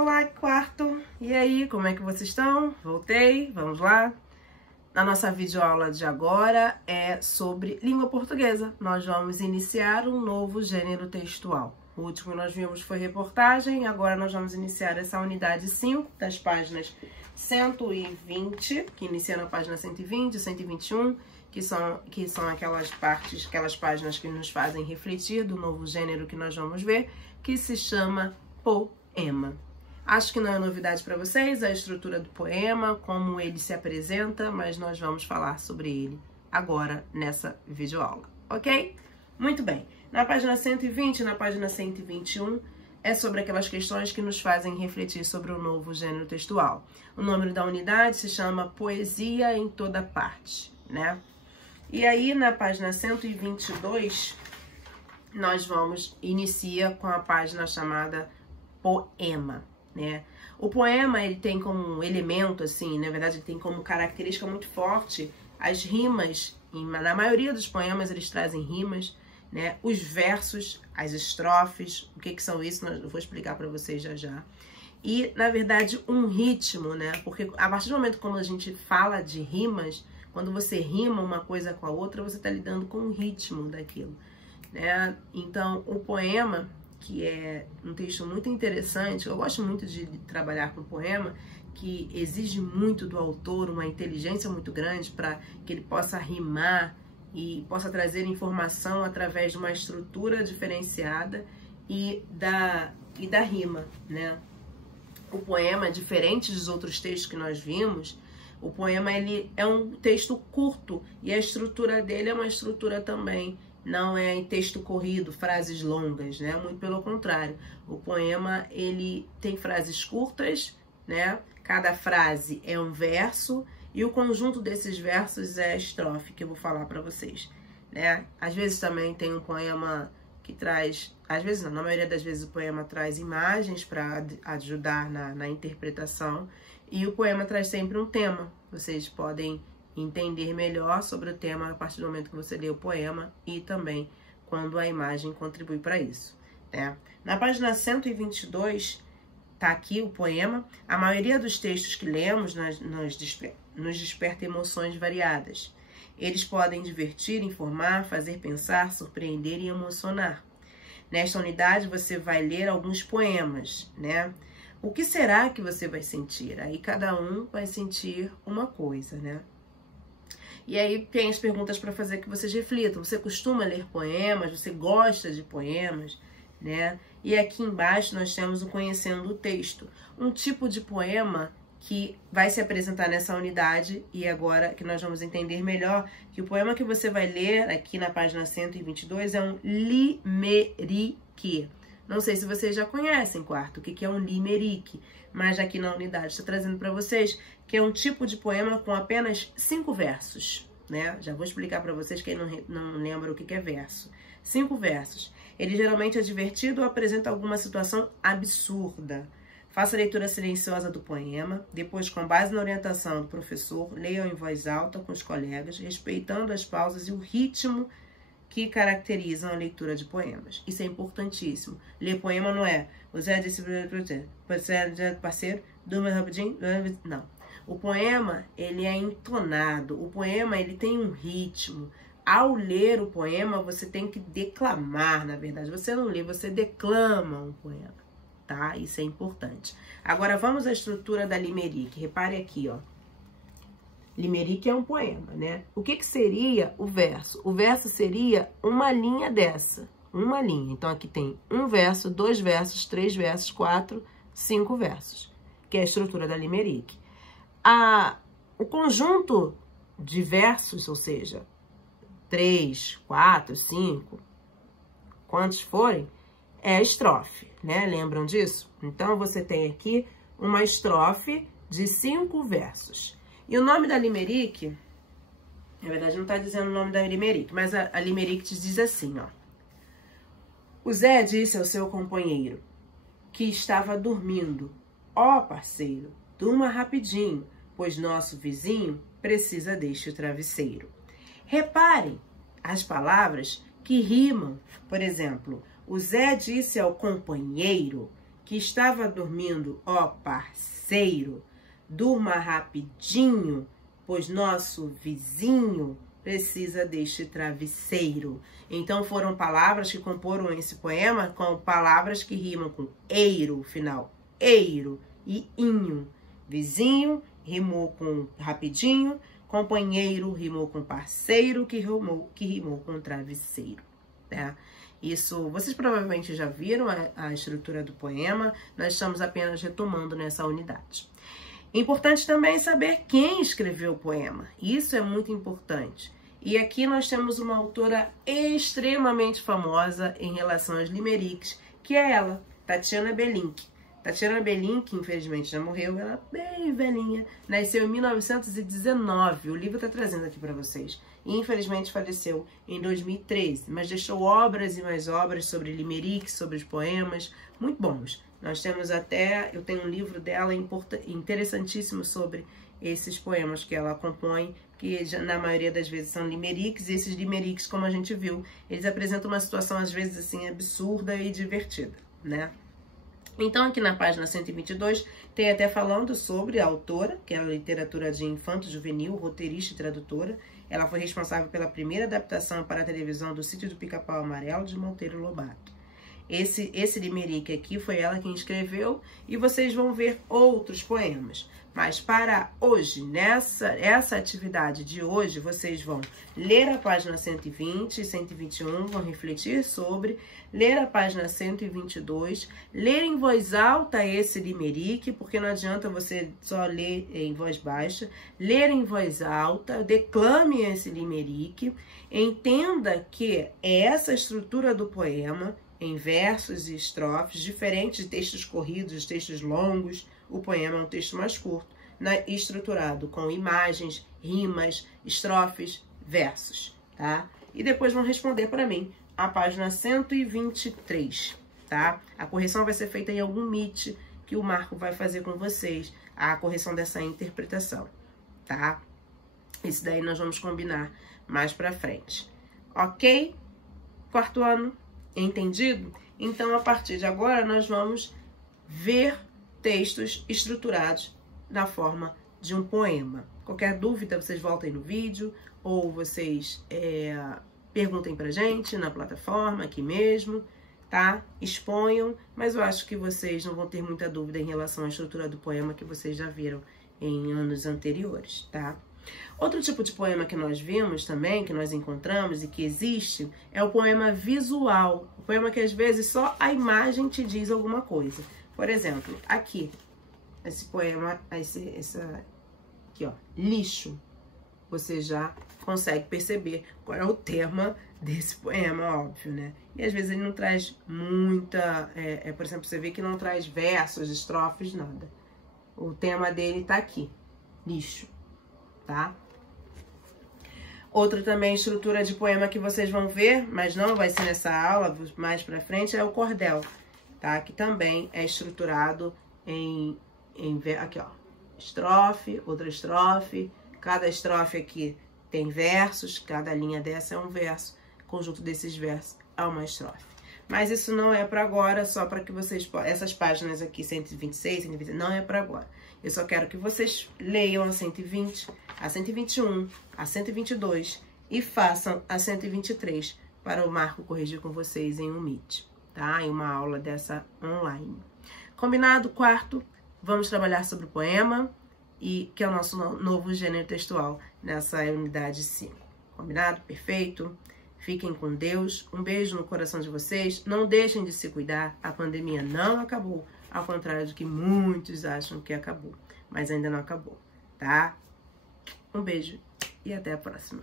Olá, quarto! E aí, como é que vocês estão? Voltei, vamos lá? Na nossa videoaula de agora é sobre língua portuguesa. Nós vamos iniciar um novo gênero textual. O último que nós vimos foi reportagem, agora nós vamos iniciar essa unidade 5 das páginas 120, que inicia na página 120, 121, que são aquelas páginas que nos fazem refletir do novo gênero que nós vamos ver, que se chama poema. Acho que não é novidade para vocês a estrutura do poema, como ele se apresenta, mas nós vamos falar sobre ele agora nessa videoaula, ok? Muito bem. Na página 120 e na página 121 é sobre aquelas questões que nos fazem refletir sobre o novo gênero textual. O nome da unidade se chama Poesia em Toda Parte, né? E aí na página 122 nós inicia com a página chamada Poema, né? O poema, ele tem como elemento, assim, na verdade, ele tem como característica muito forte as rimas. Na maioria dos poemas, eles trazem rimas, né? Os versos, as estrofes, o que são isso, eu vou explicar para vocês já já. E, na verdade, um ritmo, né? Porque a partir do momento como a gente fala de rimas, quando você rima uma coisa com a outra, você está lidando com o ritmo daquilo, né? Então, o poema, que é um texto muito interessante, eu gosto muito de trabalhar com poema, que exige muito do autor uma inteligência muito grande para que ele possa rimar e possa trazer informação através de uma estrutura diferenciada e da rima, né? O poema, diferente dos outros textos que nós vimos, o poema ele é um texto curto e a estrutura dele é uma estrutura também, não é em texto corrido, frases longas, né? Muito pelo contrário. O poema, ele tem frases curtas, né? Cada frase é um verso e o conjunto desses versos é a estrofe, que eu vou falar para vocês, né? Às vezes também tem um poema que traz, às vezes não, na maioria das vezes o poema traz imagens para ajudar na interpretação e o poema traz sempre um tema. Vocês podem entender melhor sobre o tema a partir do momento que você lê o poema e também quando a imagem contribui para isso, né? Na página 122 tá aqui o poema. A maioria dos textos que lemos nos desperta emoções variadas. Eles podem divertir, informar, fazer pensar, surpreender e emocionar. Nesta unidade você vai ler alguns poemas, né? O que será que você vai sentir? Aí cada um vai sentir uma coisa, né? E aí tem as perguntas para fazer que vocês reflitam. Você costuma ler poemas? Você gosta de poemas? Né? E aqui embaixo nós temos o Conhecendo o Texto. Um tipo de poema que vai se apresentar nessa unidade e agora que nós vamos entender melhor que o poema que você vai ler aqui na página 122 é um limerique. Não sei se vocês já conhecem, quarto, o que é um limerique, mas aqui na unidade está trazendo para vocês que é um tipo de poema com apenas 5 versos, né? Já vou explicar para vocês quem não lembra o que é verso. 5 versos. Ele geralmente é divertido ou apresenta alguma situação absurda. Faça a leitura silenciosa do poema, depois, com base na orientação do professor, leiam em voz alta com os colegas, respeitando as pausas e o ritmo que caracterizam a leitura de poemas. Isso é importantíssimo. Ler poema não é o Zé disse você é parceiro, durma rapidinho, não. O poema, ele é entonado, o poema, ele tem um ritmo. Ao ler o poema, você tem que declamar, na verdade. Você não lê, você declama um poema, tá? Isso é importante. Agora, vamos à estrutura da limerique. Repare aqui, ó. Limerique é um poema, né? O que seria o verso? O verso seria uma linha dessa, uma linha. Então, aqui tem um verso, 2 versos, 3 versos, 4, 5 versos, que é a estrutura da limerique. O conjunto de versos, ou seja, 3, 4, 5, quantos forem, é a estrofe, né? Lembram disso? Então, você tem aqui uma estrofe de 5 versos. E o nome da limerique, na verdade não está dizendo o nome da limerique, mas a limerique te diz assim, ó. O Zé disse ao seu companheiro que estava dormindo. Ó, parceiro, durma rapidinho, pois nosso vizinho precisa deste travesseiro. Reparem as palavras que rimam. Por exemplo, o Zé disse ao companheiro que estava dormindo, ó parceiro, durma rapidinho, pois nosso vizinho precisa deste travesseiro. Então foram palavras que comporam esse poema com palavras que rimam com eiro, final, eiro e inho. Vizinho rimou com rapidinho, companheiro rimou com parceiro, que rimou com travesseiro, tá? Isso, vocês provavelmente já viram a estrutura do poema, nós estamos apenas retomando nessa unidade. Importante também saber quem escreveu o poema, isso é muito importante. E aqui nós temos uma autora extremamente famosa em relação às limeriques, que é ela, Tatiana Belink. Tatiana Belink, infelizmente, já morreu, ela é bem velhinha, nasceu em 1919, o livro está trazendo aqui para vocês. E infelizmente faleceu em 2013, mas deixou obras e mais obras sobre limeriques, sobre os poemas, muito bons. Nós temos até, eu tenho um livro dela interessantíssimo sobre esses poemas que ela compõe, que na maioria das vezes são limeriques, e esses limeriques, como a gente viu, eles apresentam uma situação às vezes assim absurda e divertida, né? Então aqui na página 122 tem até falando sobre a autora, que é a literatura de infanto-juvenil, roteirista e tradutora. Ela foi responsável pela primeira adaptação para a televisão do Sítio do Pica-Pau Amarelo de Monteiro Lobato. Esse limerique aqui foi ela quem escreveu e vocês vão ver outros poemas. Mas para hoje, essa atividade de hoje, vocês vão ler a página 120 e 121, vão refletir sobre, ler a página 122, ler em voz alta esse limerique, porque não adianta você só ler em voz baixa, ler em voz alta, declame esse limerique, entenda que essa estrutura do poema, em versos e estrofes, diferente de textos corridos, textos longos, o poema é um texto mais curto, estruturado com imagens, rimas, estrofes, versos, tá? E depois vão responder para mim a página 123, tá? A correção vai ser feita em algum Meet que o Marco vai fazer com vocês, a correção dessa interpretação, tá? Isso daí nós vamos combinar mais pra frente, ok? Quarto ano, entendido? Então, a partir de agora, nós vamos ver textos estruturados na forma de um poema. Qualquer dúvida, vocês voltem no vídeo, ou vocês perguntem pra gente na plataforma, aqui mesmo, tá? Exponham, mas eu acho que vocês não vão ter muita dúvida em relação à estrutura do poema que vocês já viram em anos anteriores, tá? Outro tipo de poema que nós vimos também, que nós encontramos e que existe, é o poema visual. O poema que às vezes só a imagem te diz alguma coisa. Por exemplo, aqui, esse poema, aqui ó, lixo. Você já consegue perceber qual é o tema desse poema, óbvio, né? E às vezes ele não traz muita, por exemplo, você vê que não traz versos, estrofes, nada. O tema dele tá aqui, lixo. Tá? Outra também estrutura de poema que vocês vão ver, mas não vai ser nessa aula, mais pra frente, é o cordel, tá? Que também é estruturado aqui ó, estrofe, outra estrofe, cada estrofe aqui tem versos, cada linha dessa é um verso, o conjunto desses versos é uma estrofe. Mas isso não é para agora, só para que vocês possam, essas páginas aqui, 126, 126, não é para agora. Eu só quero que vocês leiam a 120, a 121, a 122 e façam a 123 para o Marco corrigir com vocês em um Meet, tá? Em uma aula dessa online. Combinado? Quarto, vamos trabalhar sobre o poema, que é o nosso novo gênero textual nessa unidade 5. Combinado? Perfeito? Fiquem com Deus, um beijo no coração de vocês, não deixem de se cuidar, a pandemia não acabou, ao contrário do que muitos acham que acabou, mas ainda não acabou, tá? Um beijo e até a próxima.